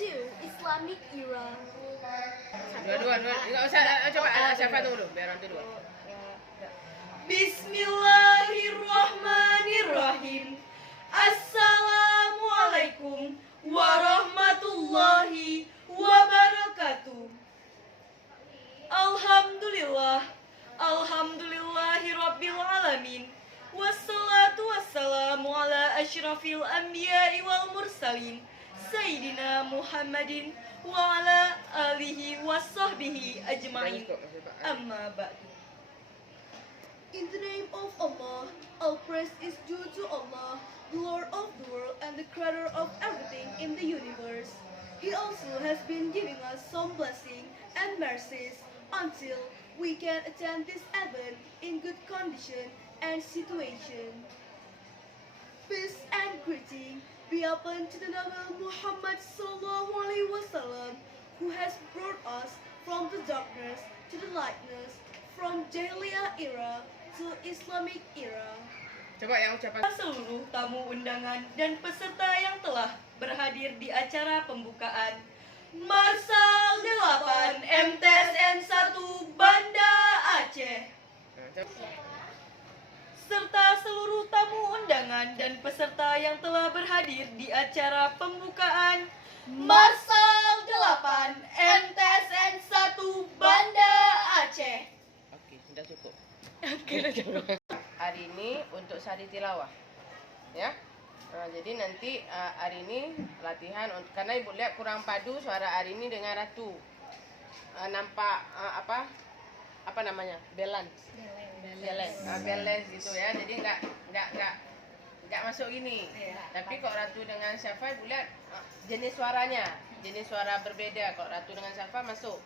to Islamic era. Dua. Enggak usah, coba Syafa dulu, biar orang dua. Bismillahirrahmanirrahim. Assalamualaikum warahmatullahi wabarakatuh. Alhamdulillahirabbil alamin. Wassalatu wassalamu ala asyrafil anbiya'i wal mursalin Sayyidina Muhammadin wa ala alihi wassahbihi ajma'in. Amma ba'du. In the name of Allah, all praise is due to Allah, the Lord of the world and the creator of everything in the universe. He also has been giving us some blessing and mercies until we can attend this event in good condition and situation. Peace and greeting be upon to the Nabi Muhammad sallallahu alaihi wasallam, who has brought us from the darkness to the lightness, from Jahiliyah era to Islamic era. Coba yang ucapan. Seluruh tamu undangan dan peserta yang telah berhadir di acara pembukaan Marsal 8 MTSN 1 Banda Aceh, serta seluruh tamu undangan dan peserta yang telah berhadir di acara pembukaan Marsal 8 MTSN 1 Banda Aceh. Oke, sudah cukup. Hari ini untuk sari tilawah, ya. Jadi nanti hari ini latihan karena ibu lihat kurang padu suara hari ini dengan Ratu. Nampak apa namanya? Balance gitu ya. Jadi nggak masuk gini. Tapi kok Ratu dengan Syafa ibu lihat jenis suaranya, jenis suara berbeda. Kok Ratu dengan Syafa masuk.